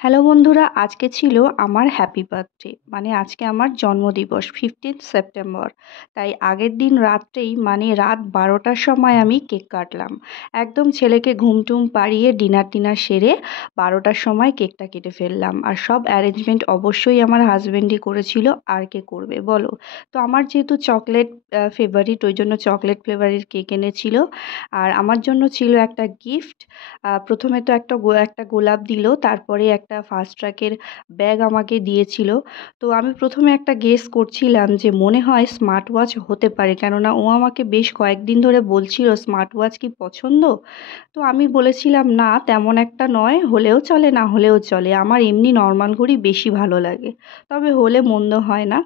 Hello বন্ধুরা, আজকে ছিল আমার হ্যাপি বার্থডে, মানে আজকে আমার জন্মদিবস 15 সেপ্টেম্বর। তাই আগের দিন রাত্রেই মানে রাত 12টার সময় আমি কেক কাটলাম। একদম ছেলেকে ঘুমটুম পাড়িয়ে ডিনার টিনার সেরে 12টার সময় কেকটা কেটে ফেললাম। আর সব অ্যারেঞ্জমেন্ট অবশ্যই আমার হাজব্যান্ডই করেছিল, আর কে করবে বলো। তো আমার যেহেতু চকলেট ফেভারিট, ওই জন্য চকলেট ফ্লেভারের কেক এনেছিল। আর আমার জন্য ছিল একটা গিফট। প্রথমে তো একটা গোলাপ দিল, তারপরে একটা ফাস্ট ট্র্যাকের ব্যাগ আমাকে দিয়েছিল। তো আমি প্রথমে একটা গেস করছিলাম যে মনে হয় স্মার্ট ওয়াচ হতে পারে, কেননা ও আমাকে বেশ কয়েকদিন ধরে বলছিল স্মার্ট ওয়াচ কি পছন্দ। তো আমি বলেছিলাম না, তেমন একটা নয়, হলেও চলে না হলেও চলে, আমার এমনি নর্মাল ঘড়ি বেশি ভালো লাগে, তবে হলে মন্দ হয় না।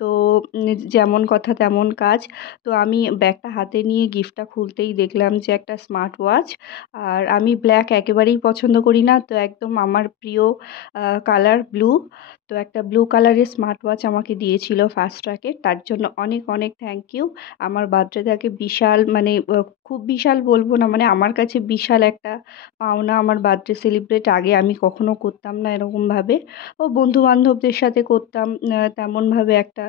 তো যেমন কথা তেমন কাজ। তো আমি ব্যাগটা হাতে নিয়ে গিফটটা খুলতেই দেখলাম যে একটা স্মার্ট ওয়াচ। আর আমি ব্ল্যাক একেবারেই পছন্দ করি না, তো একদম আমার প্রিয় কালার ব্লু। তো একটা ব্লু কালারের স্মার্ট ওয়াচ আমাকে দিয়েছিল ফাস্ট ট্র্যাকের, তার জন্য অনেক অনেক থ্যাংক ইউ। আমার বার্থডেটাকে বিশাল মানে খুব বিশাল বলবো না, মানে আমার কাছে বিশাল একটা পাওনা। আমার বার্থডে সেলিব্রেট আগে আমি কখনো করতাম না এরকমভাবে। ও বন্ধু বান্ধবদের সাথে করতাম, তেমনভাবে একটা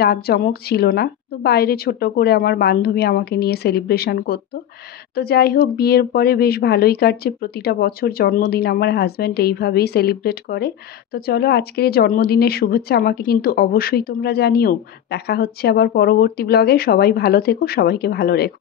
জাঁকজমক ছিল না। তো বাইরে ছোট করে আমার বান্ধবী আমাকে নিয়ে সেলিব্রেশন করতো। তো যাই হোক, বিয়ের পরে বেশ ভালোই কাটছে, প্রতিটা বছর জন্মদিন আমার হাজব্যান্ড এইভাবেই সেলিব্রেট করে। তো চলো, আজকের এই জন্মদিনের শুভেচ্ছা আমাকে কিন্তু অবশ্যই তোমরা জানিও। দেখা হচ্ছে আবার পরবর্তী ব্লগে। সবাই ভালো থেকো, সবাইকে ভালো রেখো।